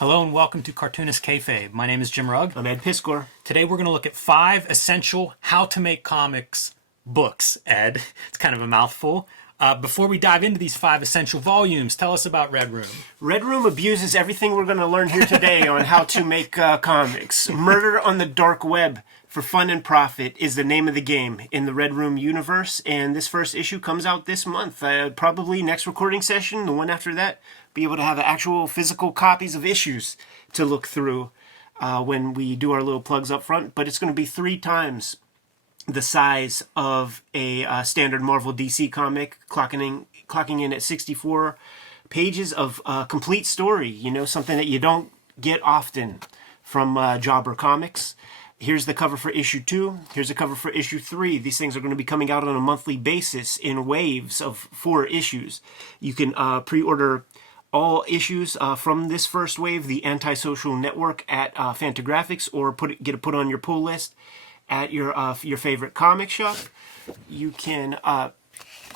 Hello and welcome to Cartoonist Kayfabe. My name is Jim Rugg. I'm Ed Piskor. Today we're going to look at 5 essential how to make comics books, Ed. It's kind of a mouthful. Before we dive into these 5 essential volumes, tell us about Red Room. Red Room abuses everything we're going to learn here today on how to make comics. Murder on the dark web for fun and profit is the name of the game in the Red Room universe, and this first issue comes out this month. Probably next recording session, the one after that, be able to have actual physical copies of issues to look through when we do our little plugs up front, but it's going to be 3 times the size of a standard Marvel DC comic, clocking in at 64 pages of complete story, you know, something that you don't get often from Jobber Comics. Here's the cover for issue 2. Here's the cover for issue 3. These things are going to be coming out on a monthly basis in waves of 4 issues. You can pre-order all issues from this first wave, the Antisocial Network, at Fantagraphics, or get it put on your pull list at your favorite comic shop. You can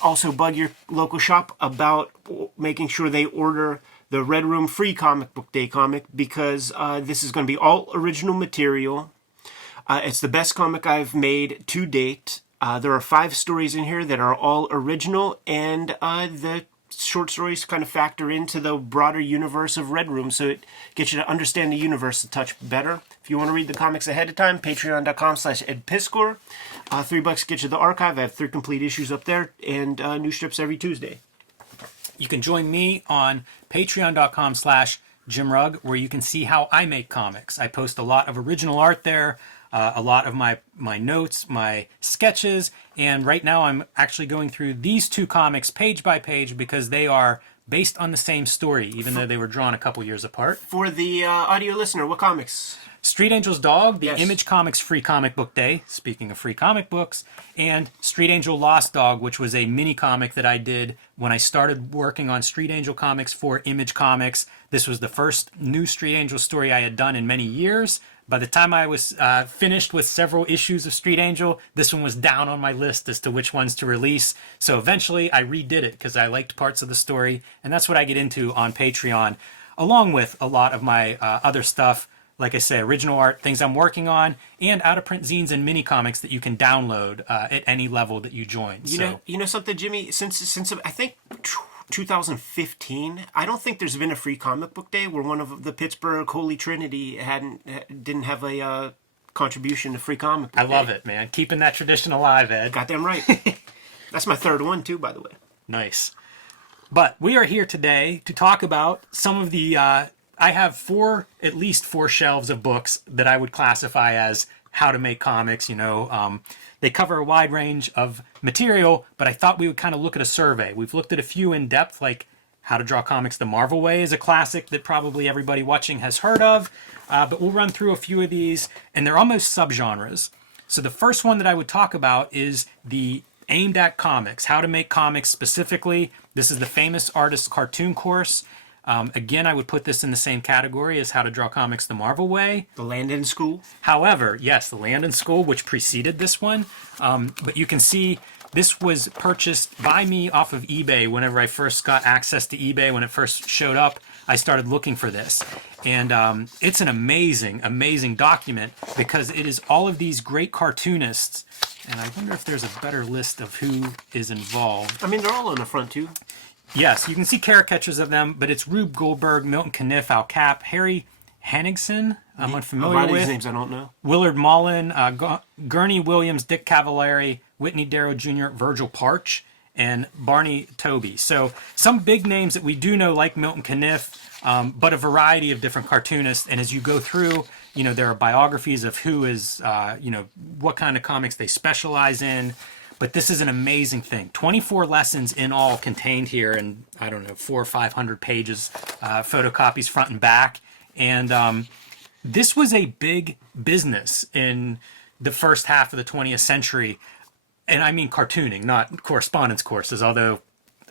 also bug your local shop about making sure they order the Red Room Free Comic Book Day comic, because this is going to be all original material. It's the best comic I've made to date. There are 5 stories in here that are all original, and the short stories kind of factor into the broader universe of Red Room, so it gets you to understand the universe a touch better. If you want to read the comics ahead of time, patreon.com/edpiskor. $3 gets you the archive. I have 3 complete issues up there, and new strips every Tuesday. You can join me on patreon.com/JimRugg, where you can see how I make comics. I post a lot of original art there, a lot of my notes, my sketches, and right now I'm actually going through these 2 comics page by page because they are based on the same story, even though they were drawn a couple years apart. For the audio listener, what comics? Street Angel's Dog, the Yes. Image Comics Free Comic Book Day, speaking of free comic books, and Street Angel Lost Dog, which was a mini comic that I did when I started working on Street Angel comics for Image Comics. This was the first new Street Angel story I had done in many years. By the time I was finished with several issues of Street Angel, this one was down on my list as to which ones to release. So eventually I redid it because I liked parts of the story, and that's what I get into on Patreon, along with a lot of my other stuff. Like I say, original art, things I'm working on, and out-of-print zines and mini-comics that you can download at any level that you join. You know something, Jimmy? Since I think 2015, I don't think there's been a free comic book day where one of the Pittsburgh Holy Trinity didn't have a contribution to free comic book I love it, man. Keeping that tradition alive, Ed. Goddamn right. That's my 3rd one, too, by the way. Nice. But we are here today to talk about some of the... I have at least 4 shelves of books that I would classify as how to make comics. You know, they cover a wide range of material, but I thought we would kind of look at a survey. We've looked at a few in depth, like How to Draw Comics the Marvel Way is a classic that probably everybody watching has heard of. But we'll run through a few of these, and they're almost subgenres. So the first one that I would talk about is the aimed at comics, how to make comics specifically. This is the Famous Artist Cartoon Course. Again, I would put this in the same category as How to Draw Comics the Marvel Way. The Landon School. However, yes, the Landon School, which preceded this one. But you can see this was purchased by me off of eBay. Whenever I first got access to eBay, when it first showed up, I started looking for this. And it's an amazing, amazing document because it is all of these great cartoonists. And I wonder if there's a better list of who is involved. I mean, they're all on the front, too. Yes, you can see caricatures of them, but it's Rube Goldberg, Milton Caniff, Al Cap, Harry Henningsen, I'm unfamiliar A lot of with. these names I don't know. Willard Mullen, Gurney Williams, Dick Cavallari, Whitney Darrow Jr., Virgil Parch, and Barney Toby. So some big names that we do know, like Milton Caniff, but a variety of different cartoonists. And as you go through, you know, there are biographies of who is, you know, what kind of comics they specialize in. But this is an amazing thing. 24 lessons in all contained here, and I don't know, 400 or 500 pages, photocopies front and back. And this was a big business in the first half of the 20th century. And I mean cartooning, not correspondence courses, although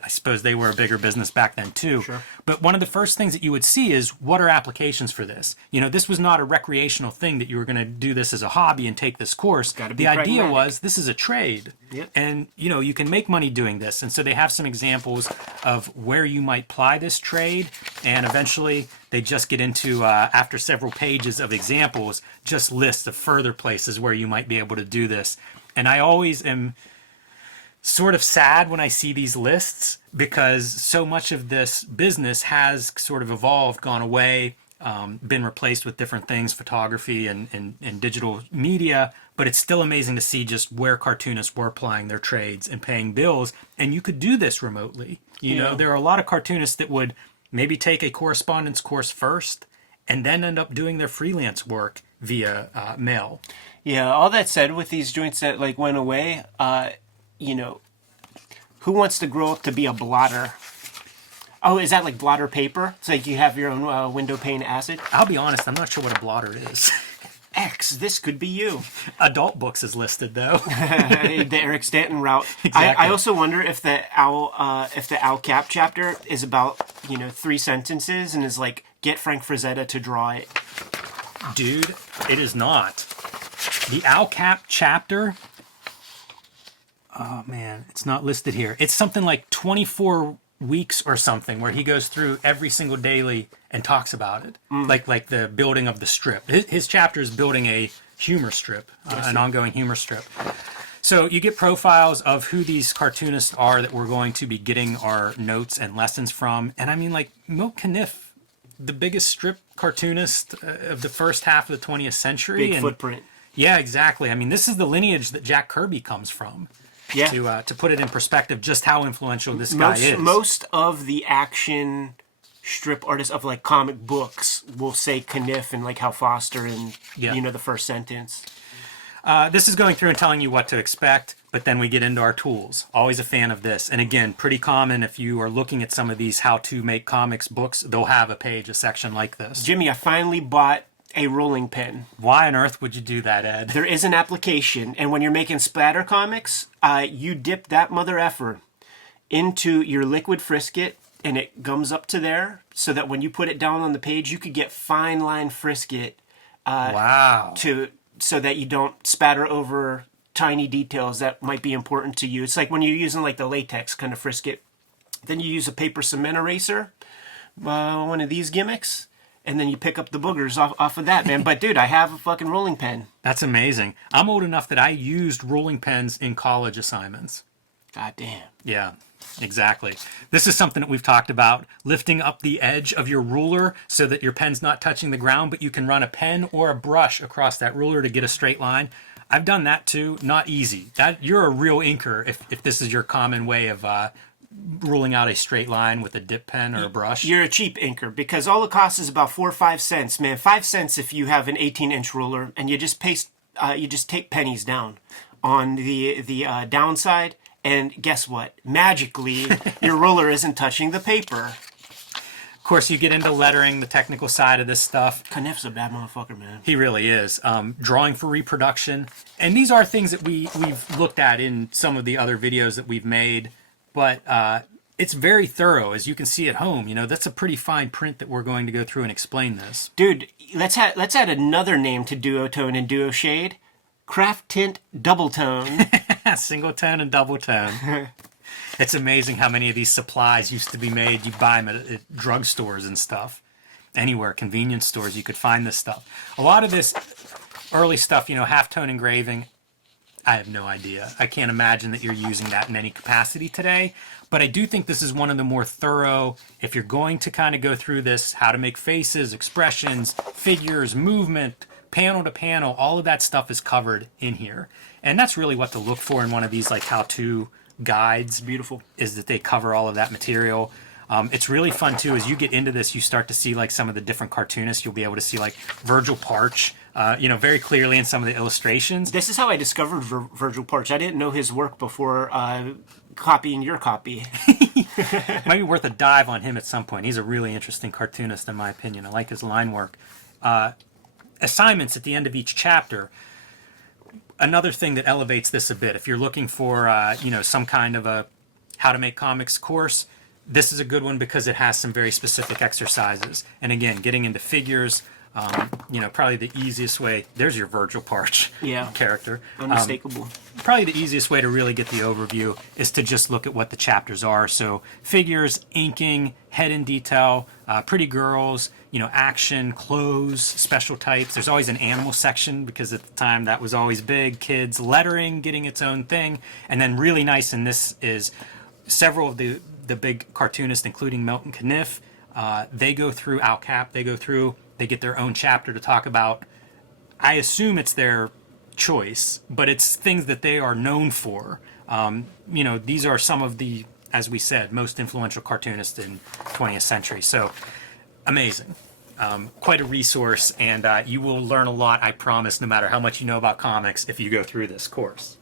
I suppose they were a bigger business back then too. Sure. But one of the first things that you would see is, what are applications for this? You know, this was not a recreational thing that you were going to do this as a hobby and take this course. The idea was, this is a trade. Yep. And, you know, you can make money doing this. And so they have some examples of where you might ply this trade. And eventually they just get into, after several pages of examples, just lists of further places where you might be able to do this. And I always am sort of sad when I see these lists, because so much of this business has sort of evolved, gone away, been replaced with different things, photography and digital media. But it's still amazing to see just where cartoonists were applying their trades and paying bills. And you could do this remotely. You know, there are a lot of cartoonists that would maybe take a correspondence course first and then end up doing their freelance work via mail. Yeah, all that said, with these joints that like went away, you know, who wants to grow up to be a blotter? Oh, is that like blotter paper? It's like you have your own window pane acid? I'll be honest, I'm not sure what a blotter is. X, this could be you. Adult books is listed though. The Eric Stanton route. Exactly. I also wonder if the Owl Cap chapter is about, you know, 3 sentences and is like, get Frank Frazetta to draw it. Dude, it is not. The Owl Cap chapter, oh man, it's not listed here. It's something like 24 weeks or something, where he goes through every single daily and talks about it. Like the building of the strip. His chapter is building a humor strip, an ongoing humor strip. So you get profiles of who these cartoonists are that we're going to be getting our notes and lessons from. And I mean, like Milt Caniff, the biggest strip cartoonist of the first half of the 20th century. Big footprint. Yeah, exactly. I mean, this is the lineage that Jack Kirby comes from. Yeah. To put it in perspective, just how influential this guy is. Most of the action strip artists of like comic books will say Caniff and like Hal Foster and you know the first sentence. This is going through and telling you what to expect, but then we get into our tools. Always a fan of this. And again, pretty common if you are looking at some of these how to make comics books, they'll have a section like this. Jimmy, I finally bought a rolling pen. Why on earth would you do that, Ed? There is an application, and when you're making splatter comics, you dip that mother effer into your liquid frisket, and it gums up to there, so that when you put it down on the page, you could get fine line frisket. Wow. So that you don't spatter over tiny details that might be important to you. It's like when you're using like the latex kind of frisket, then you use a paper cement eraser, one of these gimmicks. And then you pick up the boogers off of that, man. But, dude, I have a fucking rolling pen. That's amazing. I'm old enough that I used rolling pens in college assignments. God damn. Yeah, exactly. This is something that we've talked about, lifting up the edge of your ruler so that your pen's not touching the ground, but you can run a pen or a brush across that ruler to get a straight line. I've done that, too. Not easy. You're a real inker if this is your common way of ruling out a straight line with a dip pen or a brush. You're a cheap inker, because all it costs is about 4 or 5 cents, man. 5 cents if you have an 18-inch ruler, and you just tape pennies down on the downside, and guess what? Magically, your ruler isn't touching the paper. Of course, you get into lettering, the technical side of this stuff. Caniff's a bad motherfucker, man. He really is. Drawing for reproduction. And these are things that we've looked at in some of the other videos that we've made. But it's very thorough, as you can see at home. You know, that's a pretty fine print that we're going to go through and explain this. Dude, let's add another name to duotone and duoshade. Craft Tint Double Tone. Single tone and double tone. It's amazing how many of these supplies used to be made. You buy them at drugstores and stuff. Anywhere, convenience stores, you could find this stuff. A lot of this early stuff, you know, halftone engraving, I have no idea. I can't imagine that you're using that in any capacity today. But I do think this is one of the more thorough, if you're going to kind of go through this, how to make faces, expressions, figures, movement, panel to panel, all of that stuff is covered in here. And that's really what to look for in one of these like how-to guides. Beautiful. Is that they cover all of that material. It's really fun too. As you get into this, you start to see like some of the different cartoonists. You'll be able to see like Virgil Parch, very clearly in some of the illustrations. This is how I discovered Virgil Parch. I didn't know his work before copying your copy. Might be worth a dive on him at some point. He's a really interesting cartoonist in my opinion. I like his line work. Assignments at the end of each chapter. Another thing that elevates this a bit, if you're looking for some kind of a how to make comics course, this is a good one because it has some very specific exercises. And again, getting into figures, probably the easiest way. There's your Virgil Parch character. Unmistakable. Probably the easiest way to really get the overview is to just look at what the chapters are. So figures, inking, head in detail, pretty girls, action, clothes, special types. There's always an animal section because at the time that was always big. Kids, lettering, getting its own thing. And then really nice in this is several of the big cartoonists, including Milton Caniff, they go through Alcap, they get their own chapter to talk about. I assume it's their choice, but it's things that they are known for. These are some of the, as we said, most influential cartoonists in 20th century. So amazing. Quite a resource, and you will learn a lot, I promise, no matter how much you know about comics if you go through this course.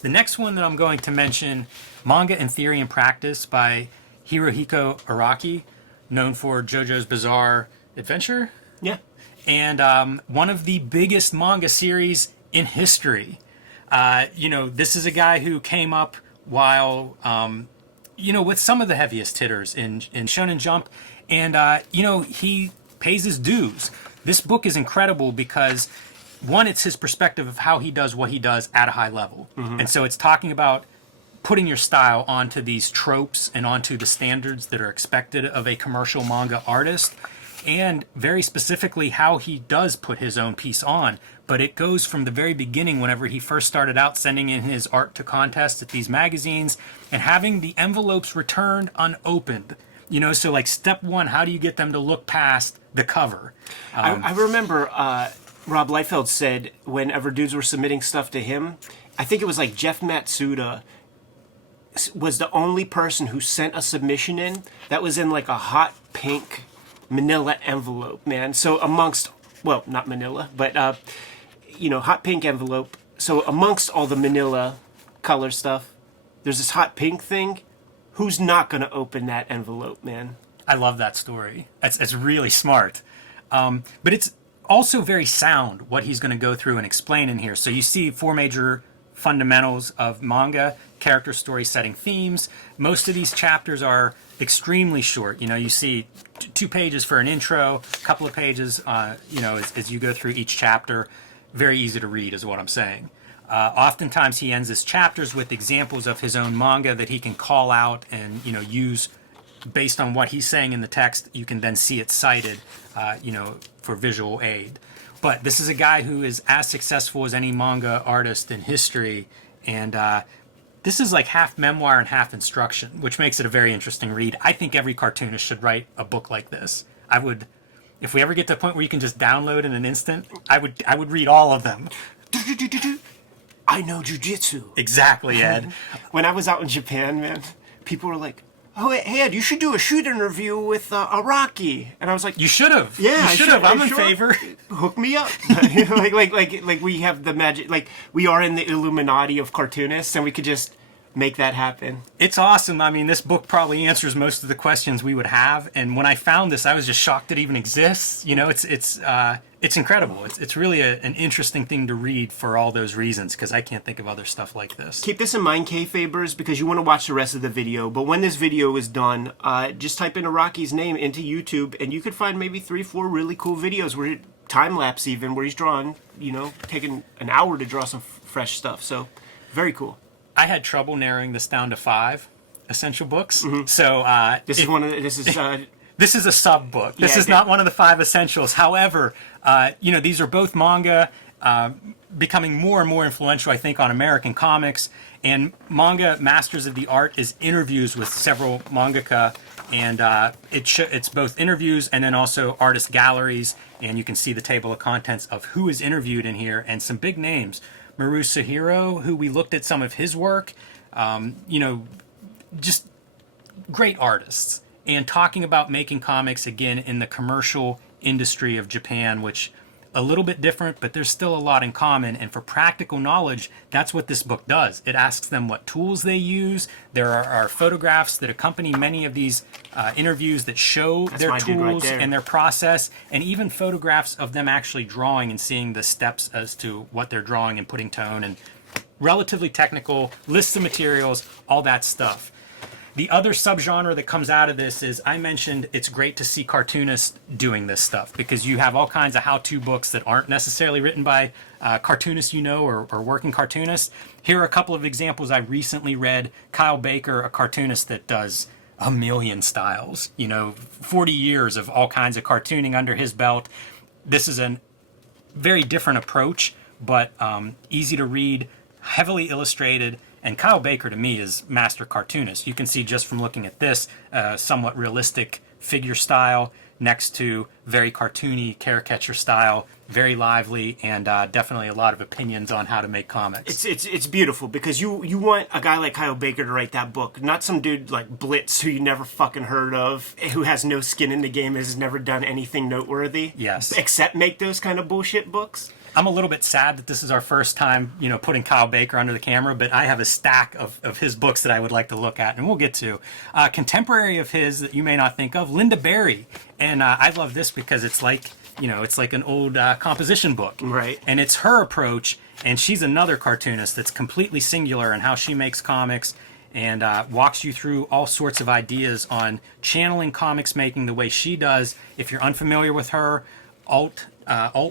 The next one that I'm going to mention, Manga in Theory and Practice by Hirohiko Araki, known for JoJo's Bizarre Adventure. Yeah. And one of the biggest manga series in history. This is a guy who came up while, with some of the heaviest hitters in Shonen Jump. And, he pays his dues. This book is incredible because, one, it's his perspective of how he does what he does at a high level. Mm-hmm. And so it's talking about putting your style onto these tropes and onto the standards that are expected of a commercial manga artist, and very specifically how he does put his own piece on. But it goes from the very beginning, whenever he first started out sending in his art to contests at these magazines and having the envelopes returned unopened. So like step one, how do you get them to look past the cover? I remember Rob Liefeld said whenever dudes were submitting stuff to him, I think it was like Jeff Matsuda was the only person who sent a submission in that was in like a hot pink manila envelope, man. So amongst, well, not manila, but, hot pink envelope. So amongst all the manila color stuff, there's this hot pink thing. Who's not going to open that envelope, man? I love that story. It's really smart. But it's also very sound what he's going to go through and explain in here. So you see 4 major fundamentals of manga: character, story, setting, themes. Most of these chapters are extremely short. You see 2 pages for an intro, a couple of pages, as you go through each chapter. Very easy to read is what I'm saying. Oftentimes he ends his chapters with examples of his own manga that he can call out and, use based on what he's saying in the text. You can then see it cited, for visual aid. But this is a guy who is as successful as any manga artist in history, and this is like half memoir and half instruction, which makes it a very interesting read. I think every cartoonist should write a book like this. I would, if we ever get to a point where you can just download in an instant, I would read all of them. I know jujitsu. Exactly, Ed. When I was out in Japan, man, people were like, "Oh, hey, Ed, you should do a shoot interview with Araki." And I was like, "You should have. Yeah, you should have. I'm in favor. Hook me up." like we have the magic. Like we are in the Illuminati of cartoonists, and we could just make that happen. It's awesome. I mean, this book probably answers most of the questions we would have. And when I found this, I was just shocked it even exists. It's incredible. It's really an interesting thing to read for all those reasons, because I can't think of other stuff like this. Keep this in mind, Kayfabers, because you want to watch the rest of the video. But when this video is done, just type in Araki's name into YouTube, and you could find maybe 3-4 really cool videos where time-lapse even, where he's drawing, taking an hour to draw some fresh stuff. So, very cool. I had trouble narrowing this down to 5 essential books. Mm-hmm. So this is a sub book. This is not one of the 5 essentials. However, these are both manga becoming more and more influential, I think, on American comics. And Manga Masters of the Art is interviews with several mangaka, and it's both interviews and then also artist galleries. And you can see the table of contents of who is interviewed in here, and some big names. Maru Suhiro, who we looked at some of his work, just great artists. And talking about making comics, again, in the commercial industry of Japan, which a little bit different, but there's still a lot in common. And for practical knowledge, that's what this book does. It asks them what tools they use. There are photographs that accompany many of these interviews that show their tools and their process, and even photographs of them actually drawing and seeing the steps as to what they're drawing and putting tone. And relatively technical, lists of materials, all that stuff. The other subgenre that comes out of this is, I mentioned it's great to see cartoonists doing this stuff because you have all kinds of how-to books that aren't necessarily written by cartoonists or working cartoonists. Here are a couple of examples I recently read. Kyle Baker, a cartoonist that does a million styles, 40 years of all kinds of cartooning under his belt. This is a very different approach, but easy to read, heavily illustrated. And Kyle Baker, to me, is master cartoonist. You can see just from looking at this, somewhat realistic figure style next to very cartoony caricature style, very lively, and definitely a lot of opinions on how to make comics. It's beautiful because you want a guy like Kyle Baker to write that book, not some dude like Blitz who you never fucking heard of, who has no skin in the game, has never done anything noteworthy. Yes. Except make those kind of bullshit books. I'm a little bit sad that this is our first time, putting Kyle Baker under the camera, but I have a stack of his books that I would like to look at, and we'll get to. Contemporary of his that you may not think of, Linda Barry. And I love this because it's like, it's like an old composition book. Right. And it's her approach, and she's another cartoonist that's completely singular in how she makes comics and walks you through all sorts of ideas on channeling comics making the way she does. If you're unfamiliar with her, Alt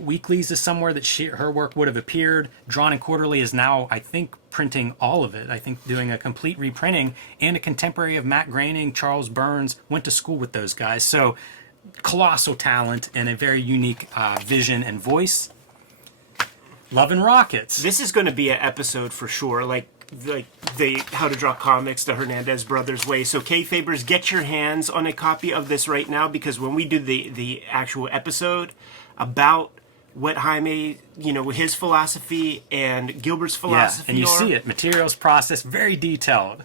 Weeklies is somewhere that her work would have appeared. Drawn and Quarterly is now, I think, printing all of it. I think doing a complete reprinting, and a contemporary of Matt Groening, Charles Burns, went to school with those guys. So colossal talent and a very unique vision and voice. Love and Rockets. This is going to be an episode for sure, like the How to Draw Comics the Hernandez brothers way. So Kayfabers, get your hands on a copy of this right now, because when we do the actual episode about what Jaime, his philosophy and Gilbert's philosophy and you are, see it, materials process, very detailed.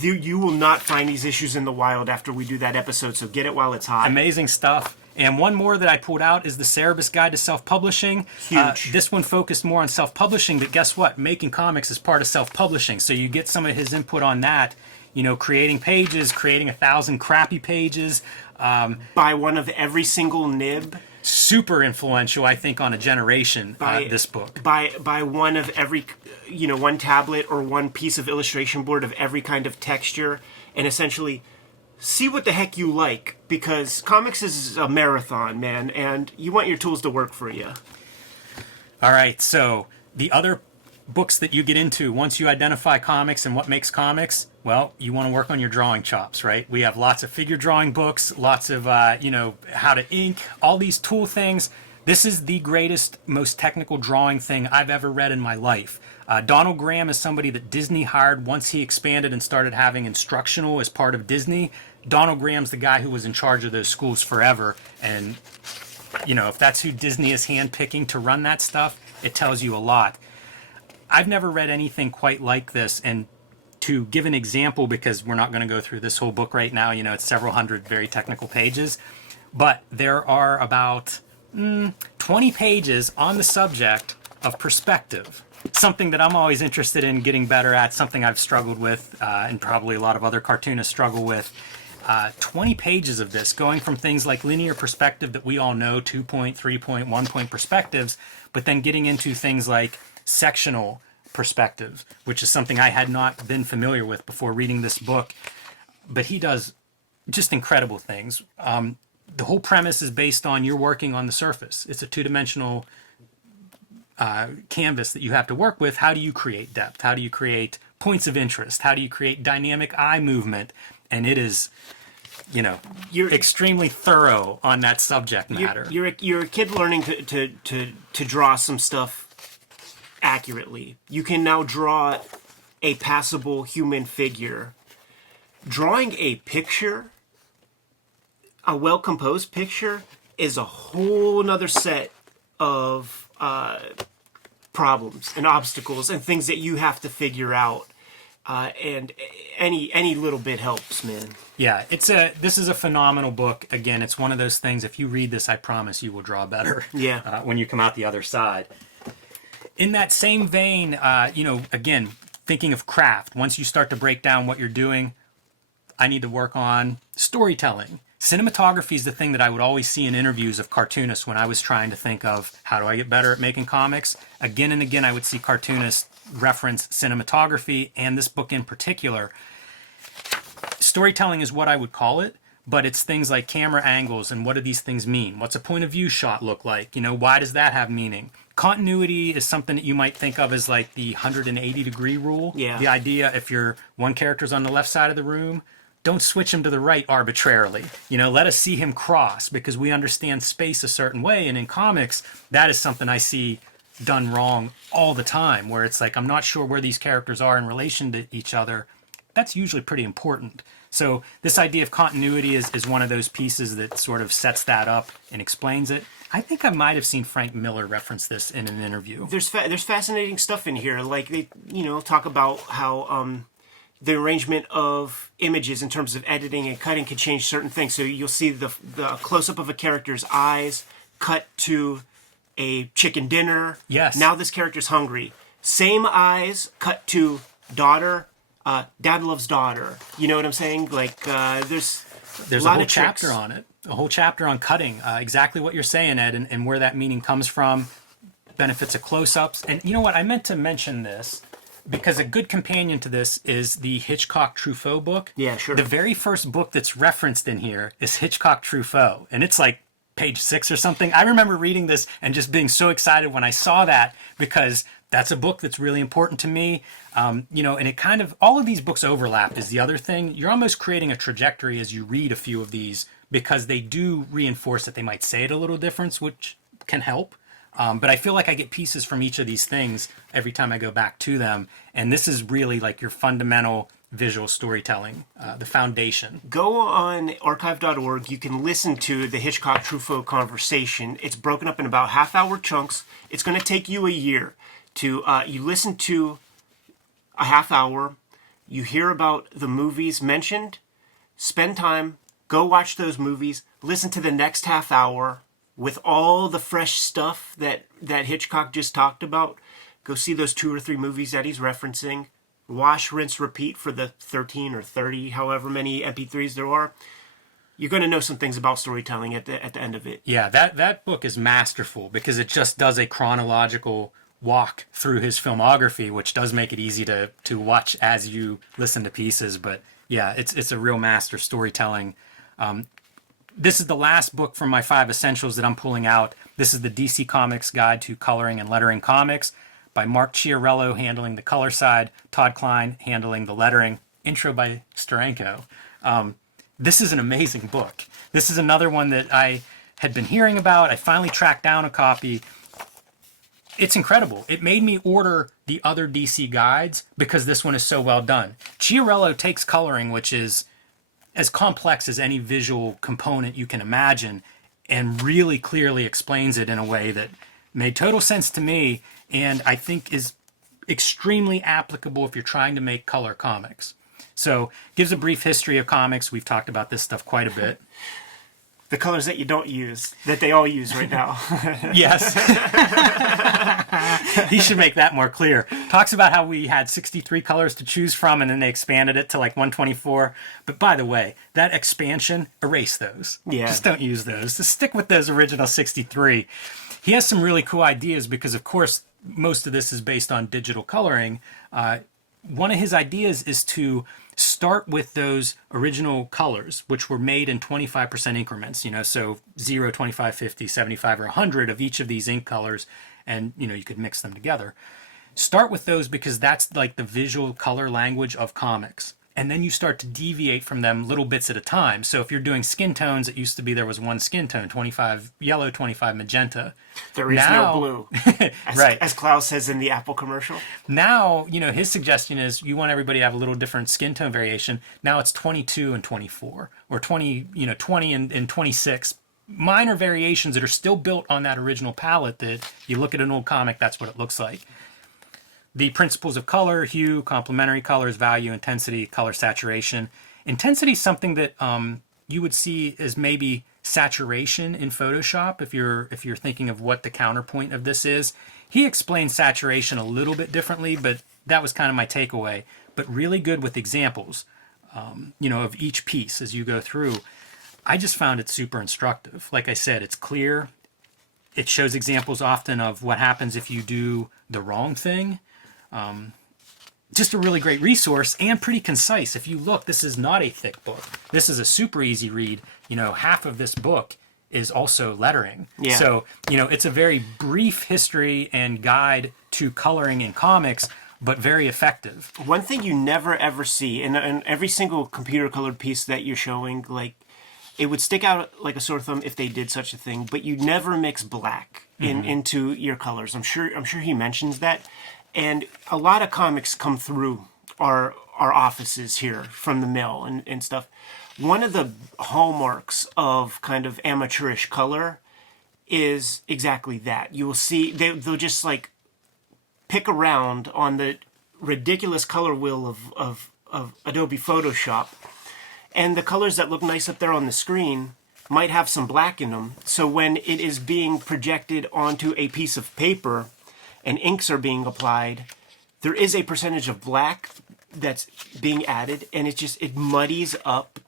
You will not find these issues in the wild after we do that episode, so get it while it's hot. Amazing stuff. And one more that I pulled out is the Cerebus Guide to Self-Publishing. Huge. This one focused more on self-publishing, but guess what? Making comics is part of self-publishing, so you get some of his input on that. Creating pages, creating 1,000 crappy pages. By one of every single nib. Super influential, I think, on a generation, this book. By one of every, one tablet or one piece of illustration board of every kind of texture, and essentially see what the heck you like, because comics is a marathon, man, and you want your tools to work for you. All right, so the other books that you get into once you identify comics and what makes comics, well, you want to work on your drawing chops, right? We have lots of figure drawing books, lots of, how to ink, all these tool things. This is the greatest, most technical drawing thing I've ever read in my life. Donald Graham is somebody that Disney hired once he expanded and started having instructional as part of Disney. Donald Graham's the guy who was in charge of those schools forever. And, if that's who Disney is handpicking to run that stuff, it tells you a lot. I've never read anything quite like this, and to give an example, because we're not going to go through this whole book right now, it's several hundred very technical pages, but there are about 20 pages on the subject of perspective, something that I'm always interested in getting better at, something I've struggled with, and probably a lot of other cartoonists struggle with. 20 pages of this, going from things like linear perspective that we all know, 2-point, 3-point, 1-point perspectives, but then getting into things like sectional perspective, which is something I had not been familiar with before reading this book. But he does just incredible things. The whole premise is based on you're working on the surface. It's a two-dimensional canvas that you have to work with. How do you create depth? How do you create points of interest? How do you create dynamic eye movement? And it is, you're extremely thorough on that subject matter. You're a kid learning to draw some stuff accurately. You can now draw a passable human figure. Drawing a picture, a well-composed picture, is a whole nother set of problems and obstacles and things that you have to figure out. And any little bit helps, man. Yeah, this is a phenomenal book. Again, it's one of those things, if you read this, I promise you will draw better. Yeah. When you come out the other side. In that same vein, again, thinking of craft, once you start to break down what you're doing, I need to work on storytelling. Cinematography is the thing that I would always see in interviews of cartoonists when I was trying to think of how do I get better at making comics. Again and again, I would see cartoonists reference cinematography, and this book in particular. Storytelling is what I would call it, but it's things like camera angles and what do these things mean? What's a point of view shot look like? Why does that have meaning? Continuity is something that you might think of as like the 180-degree rule. Yeah. The idea, if one character's on the left side of the room, don't switch him to the right arbitrarily. Let us see him cross because we understand space a certain way. And in comics, that is something I see done wrong all the time, where it's like, I'm not sure where these characters are in relation to each other. That's usually pretty important. So this idea of continuity is one of those pieces that sort of sets that up and explains it. I think I might have seen Frank Miller reference this in an interview. There's fascinating stuff in here. Like they, talk about how the arrangement of images in terms of editing and cutting can change certain things. So you'll see the close-up of a character's eyes cut to a chicken dinner. Yes. Now this character's hungry. Same eyes cut to daughter. Dad loves daughter. You know what I'm saying? Like there's a whole chapter on it. A whole chapter on cutting. Exactly what you're saying, Ed, and where that meaning comes from. Benefits of close-ups. And you know what? I meant to mention this because a good companion to this is the Hitchcock Truffaut book. Yeah, sure. The very first book that's referenced in here is Hitchcock Truffaut, and it's like page 6 or something. I remember reading this and just being so excited when I saw that because that's a book that's really important to me. And it kind of, all of these books overlap is the other thing. You're almost creating a trajectory as you read a few of these because they do reinforce that they might say it a little different, which can help. But I feel like I get pieces from each of these things every time I go back to them. And this is really like your fundamental visual storytelling, the foundation. Go on archive.org. You can listen to the Hitchcock Truffaut conversation. It's broken up in about half-hour chunks. It's going to take you a year to you listen to a half hour. You hear about the movies mentioned. Spend time. Go watch those movies. Listen to the next half hour with all the fresh stuff that Hitchcock just talked about. Go see those 2 or 3 movies that he's referencing. Wash, rinse, repeat for the 13 or 30, however many MP3s there are. You're going to know some things about storytelling at the end of it. Yeah, that book is masterful because it just does a chronological walk through his filmography, which does make it easy to watch as you listen to pieces. But yeah, it's a real master storytelling. This is the last book from my 5 essentials that I'm pulling out. This is the DC Comics Guide to Coloring and Lettering Comics by Mark Chiarello, handling the color side, Todd Klein handling the lettering, intro by Steranko. This is an amazing book. This is another one that I had been hearing about. I finally tracked down a copy. It's incredible. It made me order the other DC guides because this one is so well done. Chiarello takes coloring, which is as complex as any visual component you can imagine, and really clearly explains it in a way that made total sense to me and I think is extremely applicable if you're trying to make color comics. So, gives a brief history of comics. We've talked about this stuff quite a bit. The colors that you don't use, that they all use right now. Yes. He should make that more clear. Talks about how we had 63 colors to choose from and then they expanded it to like 124. But by the way, that expansion, erase those. Yeah. Just don't use those. Just stick with those original 63. He has some really cool ideas because, of course, most of this is based on digital coloring. One of his ideas is to start with those original colors, which were made in 25% increments, so 0, 25, 50, 75, or 100 of each of these ink colors, and, you could mix them together. Start with those because that's like the visual color language of comics. And then you start to deviate from them little bits at a time. So if you're doing skin tones, it used to be there was one skin tone, 25 yellow, 25 magenta. There is no blue. Right. As Klaus says in the Apple commercial. Now, his suggestion is you want everybody to have a little different skin tone variation. Now it's 22 and 24, or 20 and 26. Minor variations that are still built on that original palette that you look at an old comic, that's what it looks like. The principles of color, hue, complementary colors, value, intensity, color saturation. Intensity is something that you would see as maybe saturation in Photoshop if you're thinking of what the counterpoint of this is. He explains saturation a little bit differently, but that was kind of my takeaway. But really good with examples, of each piece as you go through. I just found it super instructive. Like I said, it's clear. It shows examples often of what happens if you do the wrong thing. Just a really great resource and pretty concise. If you look, this is not a thick book. This is a super easy read. You know, half of this book is also lettering. Yeah. So, you know, it's a very brief history and guide to coloring in comics, but very effective. One thing you never ever see in every single computer colored piece that you're showing, like, it would stick out like a sore thumb if they did such a thing, but you never mix black into your colors. I'm sure he mentions that. And a lot of comics come through our offices here from the mill and stuff. One of the hallmarks of kind of amateurish color is exactly that. You will see they'll just like pick around on the ridiculous color wheel of Adobe Photoshop, and the colors that look nice up there on the screen might have some black in them. So when it is being projected onto a piece of paper and inks are being applied, there is a percentage of black that's being added, and it muddies up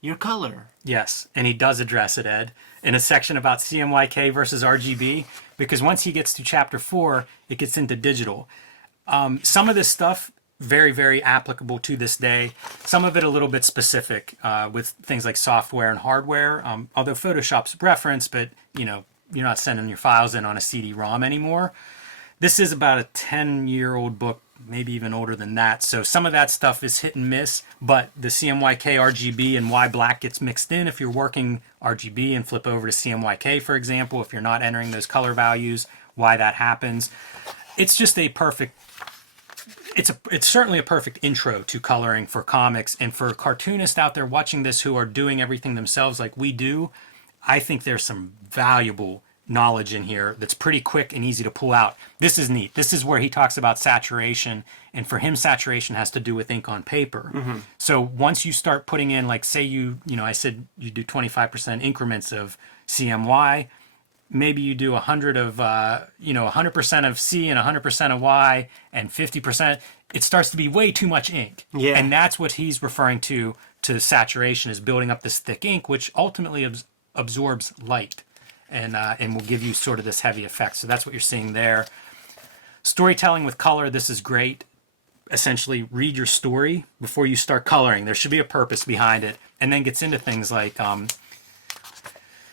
your color. Yes, and he does address it, Ed, in a section about CMYK versus RGB, because once he gets to chapter 4, it gets into digital. Some of this stuff, very, very applicable to this day. Some of it a little bit specific with things like software and hardware, although Photoshop's referenced, but, you know, you're not sending your files in on a CD-ROM anymore. This is about a 10-year-old book, maybe even older than that. So some of that stuff is hit and miss, but the CMYK RGB and why black gets mixed in if you're working RGB and flip over to CMYK, for example, if you're not entering those color values, why that happens. It's just a perfect, it's certainly a perfect intro to coloring for comics. And for cartoonists out there watching this who are doing everything themselves like we do, I think there's some valuable knowledge in here that's pretty quick and easy to pull out. This is neat. This is where he talks about saturation, and for him saturation has to do with ink on paper. So once you start putting in, like, say you know, I said you do 25% increments of CMY, maybe you do 100 of 100% of C and 100% of Y and 50%, it starts to be way too much ink. Yeah. And that's what he's referring to saturation, is building up this thick ink, which ultimately absorbs light. And will give you sort of this heavy effect. So that's what you're seeing there. Storytelling with color, this is great. Essentially, read your story before you start coloring. There should be a purpose behind it. And then gets into things like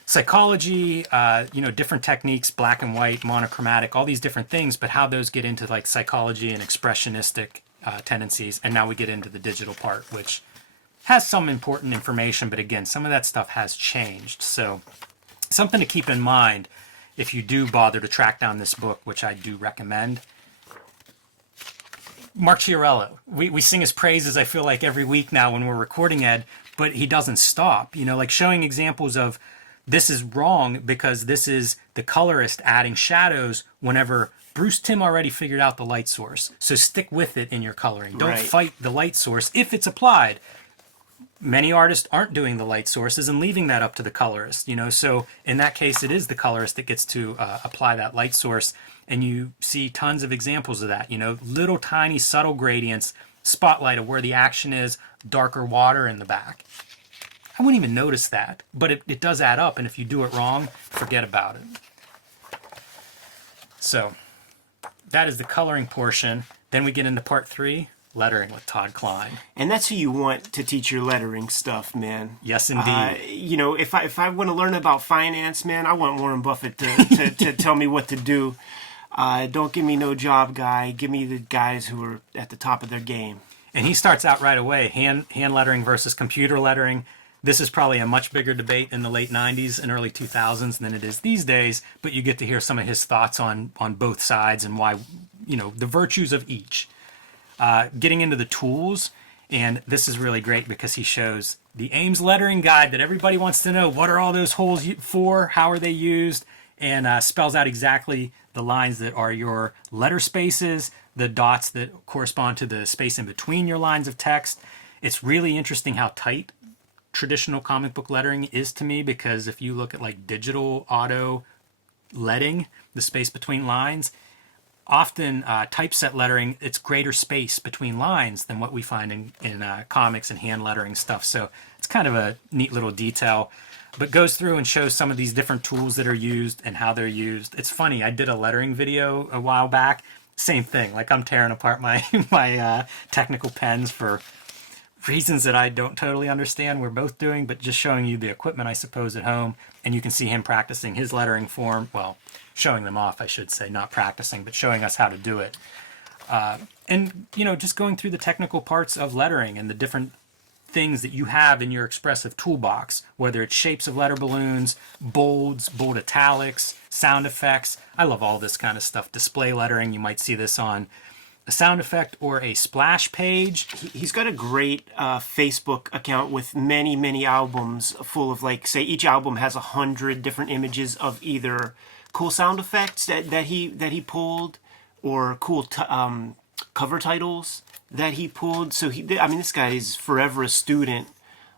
psychology, different techniques, black and white, monochromatic, all these different things, but how those get into like psychology and expressionistic tendencies. And now we get into the digital part, which has some important information, but again, some of that stuff has changed. So something to keep in mind if you do bother to track down this book, which I do recommend. Mark Chiarello. We sing his praises, I feel like, every week now when we're recording, Ed, but he doesn't stop. You know, like showing examples of this is wrong because this is the colorist adding shadows whenever Bruce Timm already figured out the light source. So stick with it in your coloring. Don't fight the light source if it's applied. Many artists aren't doing the light sources and leaving that up to the colorist, you know, so in that case it is the colorist that gets to apply that light source, and you see tons of examples of that, you know, little tiny subtle gradients, spotlight of where the action is, darker water in the back. I wouldn't even notice that, but it does add up, and if you do it wrong, forget about it. So that is the coloring portion. Then we get into part 3. Lettering with Todd Klein. And that's who you want to teach your lettering stuff, man. Yes, indeed. You know, if I want to learn about finance, man, I want Warren Buffett to tell me what to do. Don't give me no job guy. Give me the guys who are at the top of their game. And he starts out right away, hand lettering versus computer lettering. This is probably a much bigger debate in the late 90s and early 2000s than it is these days, but you get to hear some of his thoughts on both sides and why, you know, the virtues of each. Getting into the tools, and this is really great because he shows the Ames lettering guide that everybody wants to know. What are all those holes for? How are they used? And spells out exactly the lines that are your letter spaces, the dots that correspond to the space in between your lines of text. It's really interesting how tight traditional comic book lettering is to me, because if you look at like digital auto letting, the space between lines, often typeset lettering, it's greater space between lines than what we find in comics and hand lettering stuff. So it's kind of a neat little detail, but goes through and shows some of these different tools that are used and how they're used. It's funny, I did a lettering video a while back, same thing. Like I'm tearing apart my technical pens for reasons that I don't totally understand. We're both doing, but just showing you the equipment, I suppose, at home, and you can see him practicing his lettering form. Well, showing them off, I should say, not practicing, but showing us how to do it. And just going through the technical parts of lettering and the different things that you have in your expressive toolbox, whether it's shapes of letter balloons, bolds, bold italics, sound effects. I love all this kind of stuff. Display lettering, you might see this on a sound effect or a splash page. He's got a great Facebook account with many, many albums full of, like, say each album has 100 different images of either cool sound effects that he pulled or cool cover titles that he pulled. So this guy is forever a student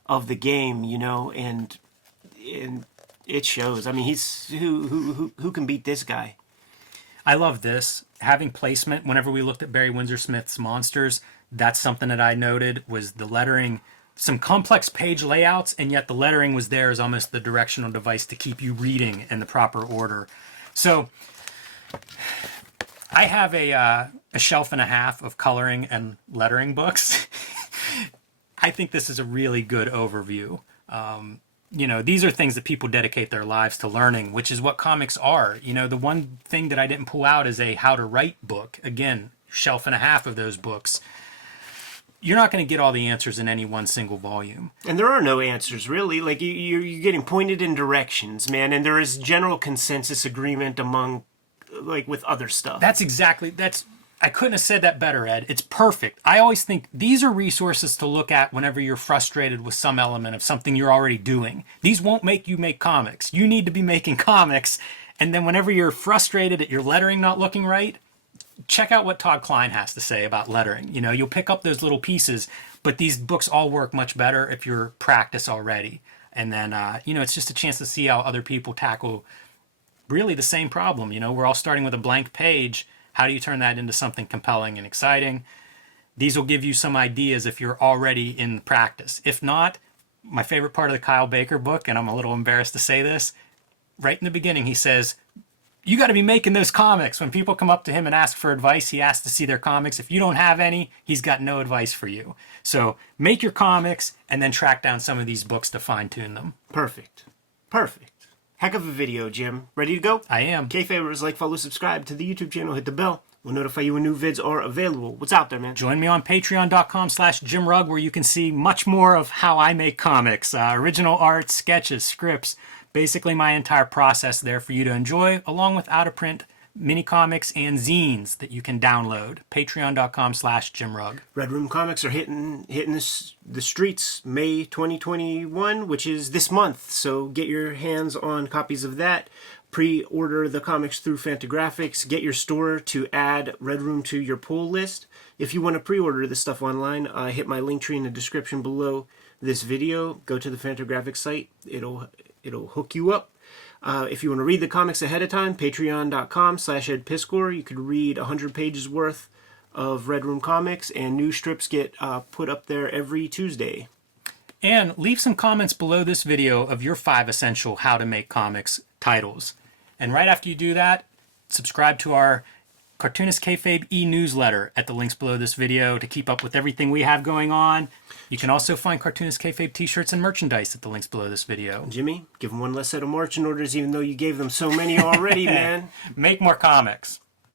of the game, and it shows. I mean, he's who can beat this guy? I love this. Having placement, whenever we looked at Barry Windsor Smith's Monsters, that's something that I noted was the lettering, some complex page layouts, and yet the lettering was there as almost the directional device to keep you reading in the proper order. So I have a shelf and a half of coloring and lettering books. I think this is a really good overview. These are things that people dedicate their lives to learning, which is what comics are. The one thing that I didn't pull out is a how to write book. Again, shelf and a half of those books. You're not going to get all the answers in any one single volume. And there are no answers, really. Like, you're getting pointed in directions, man. And there is general consensus agreement among, like, with other stuff. I couldn't have said that better, Ed. It's perfect. I always think these are resources to look at whenever you're frustrated with some element of something you're already doing. These won't make you make comics. You need to be making comics. And then whenever you're frustrated at your lettering not looking right, check out what Todd Klein has to say about lettering. You'll pick up those little pieces, but these books all work much better if you're practice already. And then, it's just a chance to see how other people tackle really the same problem. We're all starting with a blank page. How do you turn that into something compelling and exciting? These will give you some ideas if you're already in practice. If not, my favorite part of the Kyle Baker book, and I'm a little embarrassed to say this, right in the beginning he says, you got to be making those comics. When people come up to him and ask for advice, he asks to see their comics. If you don't have any, he's got no advice for you. So make your comics and then track down some of these books to fine-tune them. Perfect. Heck of a video, Jim. Ready to go? I am. Kayfabers, like, follow, subscribe to the YouTube channel, hit the bell. We'll notify you when new vids are available. What's out there, man? Join me on patreon.com/JimRugg, where you can see much more of how I make comics. Original art, sketches, scripts, basically my entire process there for you to enjoy, along with out-of-print mini comics and zines that you can download. Patreon.com/JimRugg. Red Room Comics are hitting the streets May 2021, which is this month. So get your hands on copies of that. Pre-order the comics through Fantagraphics. Get your store to add Red Room to your pull list. If you want to pre-order this stuff online, hit my link tree in the description below this video. Go to the Fantagraphics site. It'll hook you up. If you want to read the comics ahead of time, patreon.com/EdPiskor. You could read 100 pages worth of Red Room Comics, and new strips get put up there every Tuesday. And leave some comments below this video of your 5 essential how to make comics titles. And right after you do that, subscribe to our Cartoonist Kayfabe e-newsletter at the links below this video to keep up with everything we have going on. You can also find Cartoonist Kayfabe t-shirts and merchandise at the links below this video. Jimmy, give them one less set of marching orders, even though you gave them so many already, man. Make more comics.